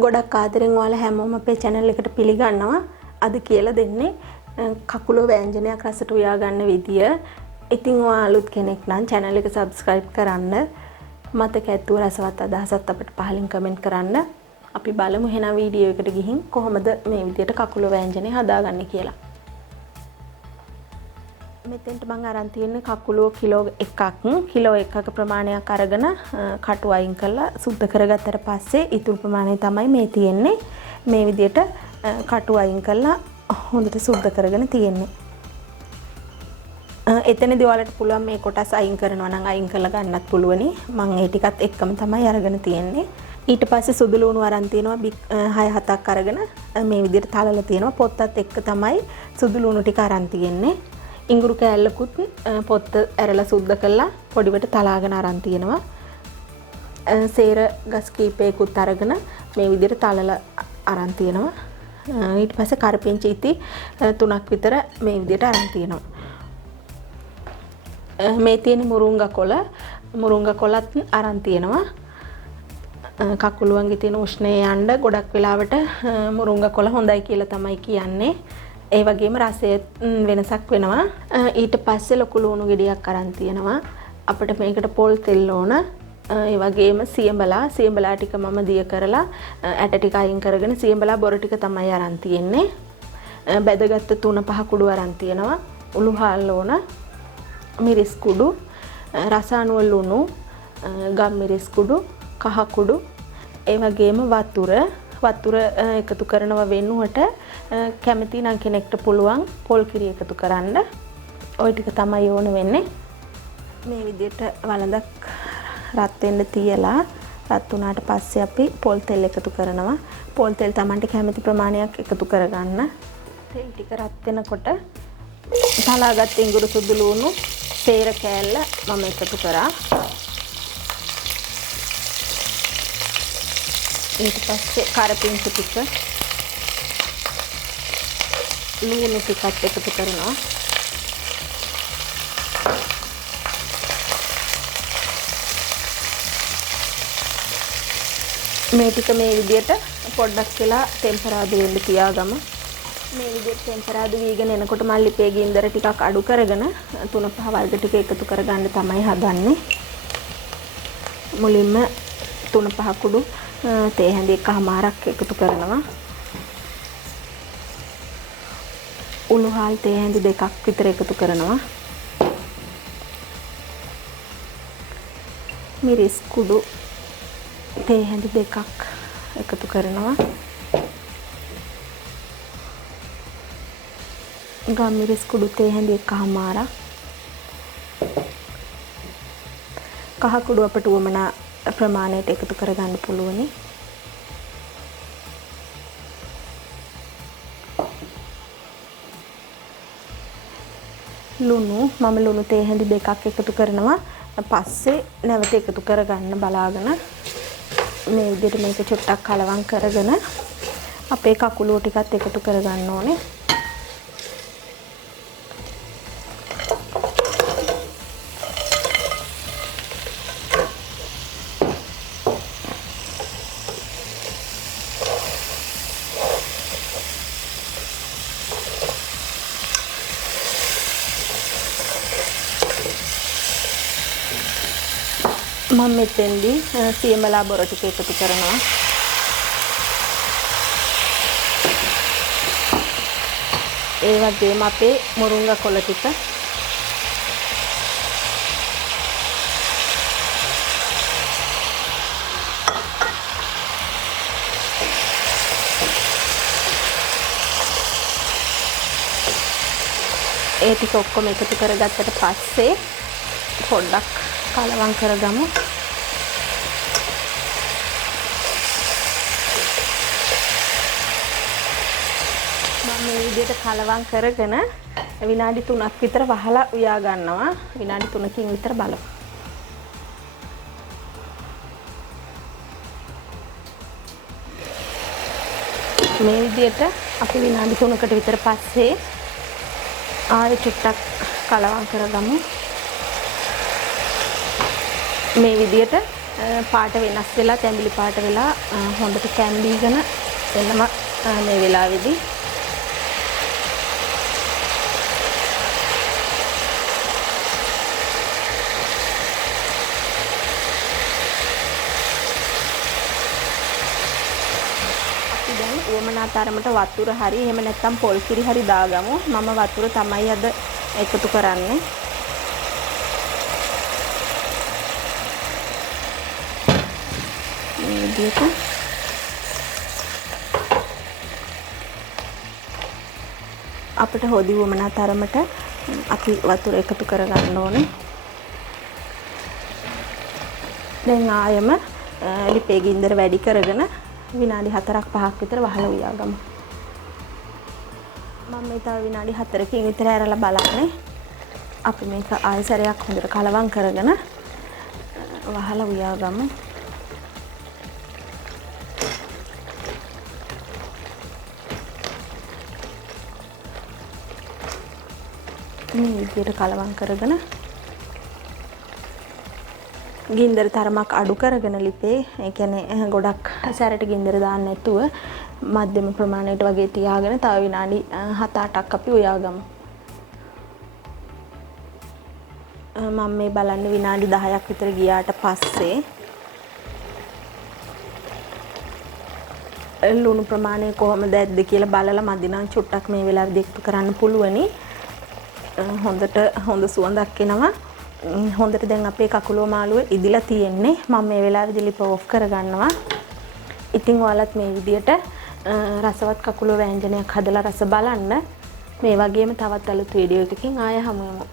ගොඩක් ආදරෙන් ඔයාලා හැමෝම අපේ channel එකට පිළිගන්නවා. අද කියලා දෙන්නේ කකුලෝ ව්‍යංජනයක් රසට උයා ගන්න විදිය. ඉතින් ඔයා අලුත් කෙනෙක් නම් channel එක subscribe කරන්න. මතක ඇතුව රසවත් අදහසක් අපිට පහලින් comment කරන්න. අපි බලමු එහෙනම් වීඩියෝ එකට ගිහින් කොහොමද මේ විදියට කකුලෝ ව්‍යංජනය හදාගන්නේ කියලා. මෙතෙන්ට මම අරන් තියෙන්නේ කකුලෝ කිලෝ එකක ප්‍රමාණයක් අරගෙන කටු අයින් කරලා සුද්ධ කරගත්තට පස්සේ ඉතුරු ප්‍රමාණය තමයි මේ තියෙන්නේ. මේ විදියට කටු අයින් කරලා හොඳට සුද්ධ කරගෙන තියෙන්නේ. එතනදී ඔයාලට පුළුවන් මේ කොටස් අයින් කරනවා නම් අයින් කරලා ගන්නත් පුළුවනි. මම ඒ ටිකත් එක්කම තමයි අරගෙන තියෙන්නේ. ඊට පස්සේ සුදු ලුණු අරන් තියෙනවා 6-7ක් අරගෙන මේ විදියට තලලා තියෙනවා. පොත්තත් එක්ක තමයි සුදු ලුණු ටික අරන් තියෙන්නේ. ඉඟුරු කෑල්ලකුත් පොත්ත ඇරලා සුද්ධ කරලා පොඩිවට තලාගෙන අරන් තියෙනවා. සේර ගස් කීපයකුත් අරගෙන මේ විදිහට තලලා අරන් තියෙනවා. ඊට පස්සේ කරපිංචි ඉති 3ක් විතර මේ විදිහට අරන් තියෙනවා. මේ තියෙන මුරුංගා කොලත් අරන් තියෙනවා. කකුලුවන්ගේ තියෙන උෂ්ණය යන්න ගොඩක් වෙලාවට මුරුංගා කොල හොඳයි කියලා තමයි කියන්නේ. ඒ වගේම රසය වෙනසක් වෙනවා. ඊට පස්සේ ලොකු ලුණු ගෙඩියක් අරන් තියෙනවා. අපිට මේකට පොල් තෙල් ඕන. ඒ වගේම සියඹලා ටික මම දිය කරලා ඇට ටික අයින් කරගෙන සියඹලා බොර ටික තමයි අරන් තියෙන්නේ. බැදගත්ත 3-5 කුඩු අරන් තියෙනවා. උළු හාල් ඕන. මිරිස් කුඩු, රස අනුව ලුණු, ගම් මිරිස් කුඩු, කහ කුඩු, ඒ වගේම වතුර එකතු කරනවා වෙනුවට කැමති නම් කෙනෙක්ට පුළුවන් පොල් කිරි එකතු කරන්න. ওই ටික තමයි ඕන වෙන්නේ. මේ විදිහට වළඳක් රත් වෙන්න තියලා රත් වුණාට පස්සේ අපි පොල් තෙල් එකතු කරනවා. පොල් තෙල් Tamanට කැමති ප්‍රමාණයක් එකතු කරගන්න. තෙල් ටික රත් වෙනකොට තලාගත් ඉඟුරු සුදු ලුණු සේර කෑල්ල මම එකතු කරා. ඊට පස්සේ කරපිංචි ටික ලුණු ටිකත් එකතු කරනවා. මේ ටික මේ විදියට පොඩ්ඩක් වෙලා ටෙම්පරාදු වෙන්න තියාගමු. මේ විදියට ටෙම්පරාදු වීගෙන එනකොට මල්ලිපේ ගින්දර ටිකක් අඩු කරගෙන 3-5 වර්ග ටික එකතු කරගන්න තමයි හදන්නේ. මුලින්ම 3-5 කුඩු තේ හැඳි එකමාරක් එකතු කරනවා. උණු හාල් තේ හැඳි 2ක් විතර එකතු කරනවා. මිරිස් කුඩු තේ හැඳි 2ක් එකතු කරනවා. ගම් මිරිස් කුඩු තේ හැඳි එකමාරක්. කහ කුඩු අපට උවමනා ප්‍රමාණයට එකතු කරගන්න පුළුවනි. මම ලුණු තේ හැඳි 2ක් එකතු කරනවා. පස්සේ නැවත එකතු කරගන්න බලාගෙන මේ විදිහට මේක චුට්ටක් කලවම් කරගෙන අපේ කකුලුව ටිකත් එකතු කරගන්න ඕනේ. මම මෙතෙන්දී සියඹලා බොර ටික එකතු කරනවා. ඒ වගේම අපේ මුරුංගා කොළ ටික ඒ ටික ඔක්කොම එකතු කරගත්තට පස්සේ පොඩ්ඩක් කලවම් කරගමු. මම මේ විදිහට කලවම් කරගෙන විනාඩි 3ක් විතර වහලා උයා ගන්නවා. විනාඩි 3කින් විතර බලමු. මේ විදිහට අපි විනාඩි 3කට විතර පස්සේ ආයෙ චුට්ටක් කලවම් කරගමු. මේ විදියට පාට වෙනස් වෙලා තැඹිලි පාට වෙලා හොඳට කැම්බීගෙන එනවා මේ වෙලාවේදී. අපි දැන් උවමනා තරමට වතුර හරි එහෙම නැත්නම් පොල් කිරි හරි දාගමු. මම වතුර තමයි අද එකතු කරන්නේ. අපිට හොදි වුමනා තරමට අපි වතුර එකතු කරගන්න ඕනේ. දැන් ආයෙම ලිපේ ගින්දර වැඩි කරගෙන විනාඩි 4ක් 5ක් විතර වහලා උයාගමු. මම මේ තව විනාඩි 4කින් විතර ඇරලා බලන්නේ. අපි මේක ආයෙසරයක් හොඳට කලවම් කරගෙන වහලා උයාගමු. මේ විදිහට කලවම් කරගෙන ගින්දර තරමක් අඩු කරගෙන ලිපේ ඒ කියන්නේ ගොඩක් සැරට ගින්දර දාන්න නැතුව මධ්‍යම ප්‍රමාණයට වගේ තියාගෙන තව විනාඩි 7-8ක් අපි උයාගමු. මම මේ බලන්න විනාඩි 10ක් විතර ගියාට පස්සේ ලුණු ප්‍රමාණය කොහොමද ඇද්ද කියලා බලලා මදි නම් චුට්ටක් මේ වෙලාවේදී එකතු කරන්න පුළුවනි. හොඳ සුවඳක් එනවා. හොඳට දැන් අපේ කකුලුව මාළුව ඉදිලා තියෙන්නේ. මම මේ වෙලාවේදී ලිප ඔෆ් කරගන්නවා. ඉතින් ඔයාලත් මේ විදියට රසවත් කකුලුව ව්‍යංජනයක් හදලා රස බලන්න. මේ වගේම තවත් අලුත් වීඩියෝ එකකින් ආයෙ හමු වෙමු.